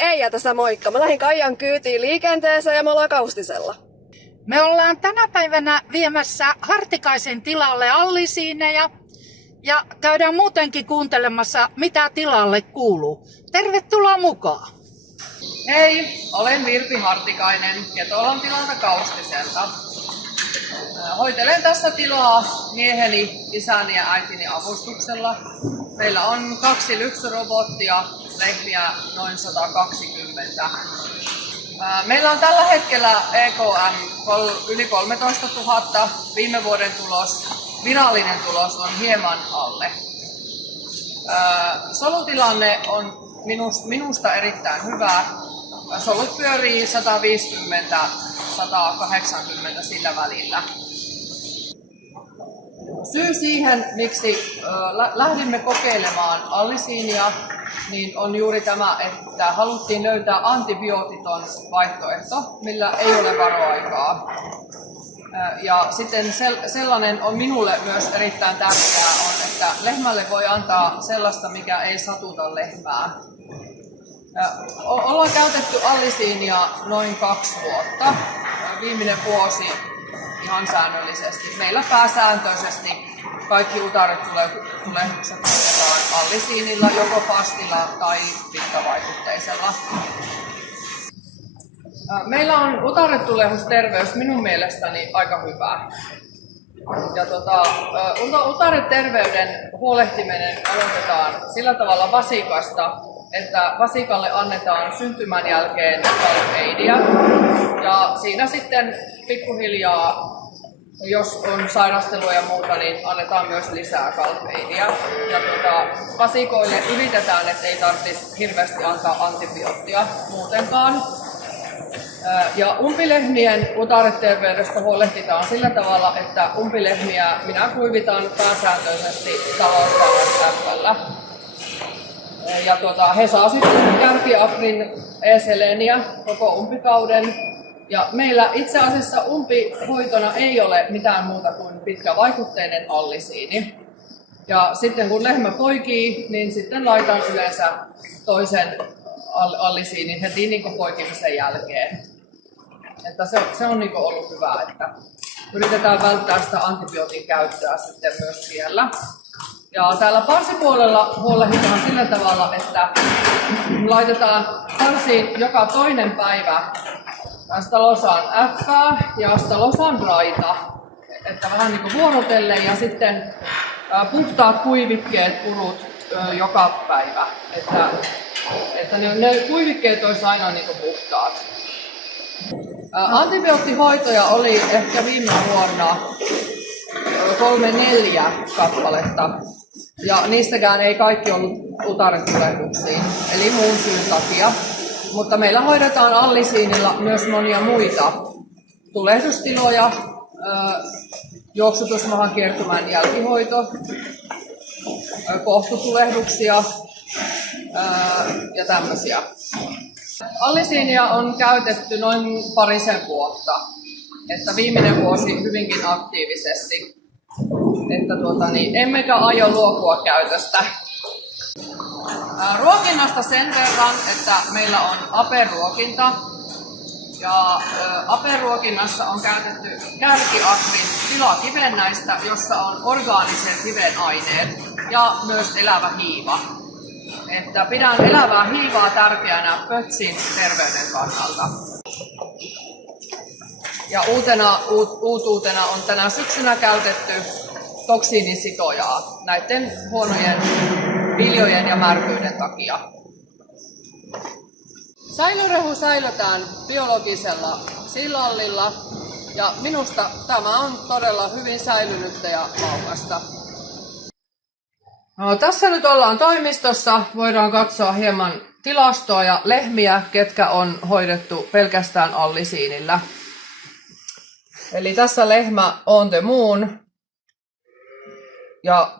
Eija tässä moikka. Mä lähdin Kaijan kyytiin liikenteeseen ja me ollaan Kaustisella. Me ollaan tänä päivänä viemässä Hartikaisen tilalle allisiineja ja käydään muutenkin kuuntelemassa, mitä tilalle kuuluu. Tervetuloa mukaan! Hei, olen Virpi Hartikainen Ketolan tilalta Kaustiselta. Hoitelen tässä tilaa mieheni, isäni ja äitini avustuksella. Meillä on 2 lypsyrobottia, lehmiä noin 120. Meillä on tällä hetkellä EKM yli 13 000. Viime vuoden tulos, virallinen tulos on hieman alle. Solutilanne on minusta erittäin hyvä. Solut pyörii 150-180 sillä välillä. Syy siihen, miksi lähdimme kokeilemaan allisiinia, niin on juuri tämä, että haluttiin löytää antibiootiton vaihtoehto, millä ei ole varoaikaa. Ja sitten sellainen on minulle myös erittäin tärkeää, on, että lehmälle voi antaa sellaista, mikä ei satuta lehmää. Ollaan käytetty allisiinia noin 2 vuotta. Viimeinen vuosi ihan säännöllisesti. Meillä pääsääntöisesti kaikki utaretulehdukset hoidetaan allisiinilla, joko pastilla tai pitkavaikutteisella. Meillä on utaretulehdusterveys minun mielestäni aika hyvä. Ja utareterveyden huolehtiminen aloitetaan sillä tavalla vasikasta, että vasikalle annetaan syntymän jälkeen Calp-Aidia. Ja siinä sitten pikkuhiljaa, jos on sairastelua ja muuta, niin annetaan myös lisää Calp-Aidia. Ja vasikoille yritetään, ettei tarvitsisi hirveästi antaa antibioottia muutenkaan. Ja umpilehmien utareterveydestä huolehditaan sillä tavalla, että umpilehmiä minä kuivitaan pääsääntöisesti talousvallan. Ja he saa sitten Järkiagrin E-seleniä koko umpikauden. Ja meillä itse asiassa umpihoitona ei ole mitään muuta kuin pitkävaikutteinen allisiini. Ja sitten kun lehmä poikii, niin sitten laitan yleensä toisen allisiinin heti niin poikimisen jälkeen. Että se on niin ollut hyvä, että yritetään välttää sitä antibiootin käyttöä sitten myös siellä. Ja täällä parsipuolella huolehditaan sillä tavalla, että laitetaan parsiin joka toinen päivä Stalosan F ja Stalosan Raita, että vähän niin kuin vuorotellen ja sitten puhtaat kuivikkeet purut joka päivä, että ne kuivikkeet olisi aina niin kuin puhtaat. Antibioottihoitoja oli ehkä viime vuonna 3-4 kappaletta. Ja niistäkään ei kaikki ollut utaretulehduksiin, eli muun syyn takia. Mutta meillä hoidetaan allisiinilla myös monia muita tulehdustiloja, juoksutusmahan kiertymän jälkihoito, kohtutulehduksia ja tämmöisiä. Allisiinia on käytetty noin 2 vuotta, että viimeinen vuosi hyvinkin aktiivisesti. Että emmekä aio luopua käytöstä. Ruokinnasta sen verran, että meillä on aperuokinta. Ja aperuokinnassa on käytetty Järkiagrin tilakivennäistä, jossa on orgaaniset hivenaineet ja myös elävä hiiva. Että pidän elävää hiivaa tärkeänä pötsin terveyden kannalta. Ja uutuutena on tänä syksynä käytetty toksiinisikojaa näiden huonojen viljojen ja märkyyden takia. Säilörehu säilötään biologisella silallilla ja minusta tämä on todella hyvin säilynyttä ja maukasta. No, tässä nyt ollaan toimistossa. Voidaan katsoa hieman tilastoa ja lehmiä, ketkä on hoidettu pelkästään allisiinillä. Eli tässä lehmä on the moon. Ja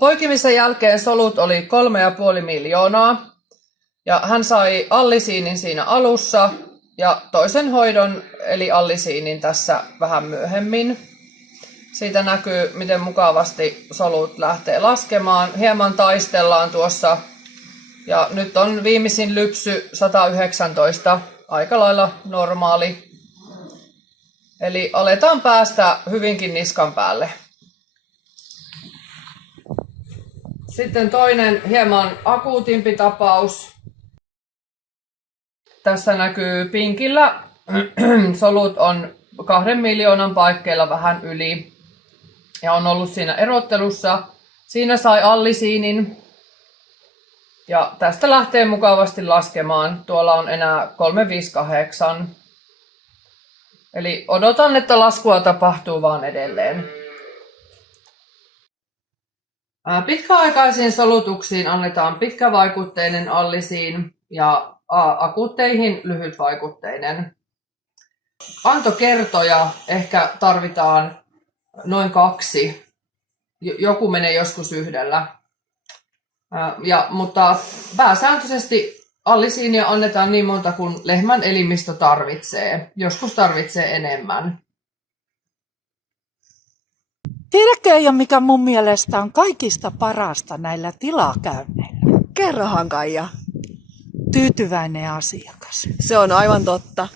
poikimisen jälkeen solut oli 3,5 miljoonaa. Ja hän sai allisiinin siinä alussa ja toisen hoidon eli allisiinin tässä vähän myöhemmin. Siitä näkyy, miten mukavasti solut lähtee laskemaan. Hieman taistellaan tuossa Ja nyt on viimeisin lypsy 119, aika lailla normaali. Eli aletaan päästä hyvinkin niskan päälle. Sitten toinen hieman akuutimpi tapaus. Tässä näkyy pinkillä. Solut on 2 miljoonan paikkeilla vähän yli. Ja on ollut siinä erottelussa. Siinä sai allisiinin. Ja tästä lähtee mukavasti laskemaan. Tuolla on enää 358. Eli odotan, että laskua tapahtuu vaan edelleen. Pitkäaikaisiin solutuksiin annetaan pitkävaikutteinen allisiin ja akuutteihin lyhytvaikutteinen. Antokertoja ehkä tarvitaan noin 2. Joku menee joskus 1. Mutta pääsääntöisesti allisiinia annetaan niin monta kuin lehmän elimistö tarvitsee. Joskus tarvitsee enemmän. Tiedätkö, Eija, mikä mun mielestä on kaikista parasta näillä tilakäynneillä? Kerrohan Kaija. Tyytyväinen asiakas. Se on aivan totta.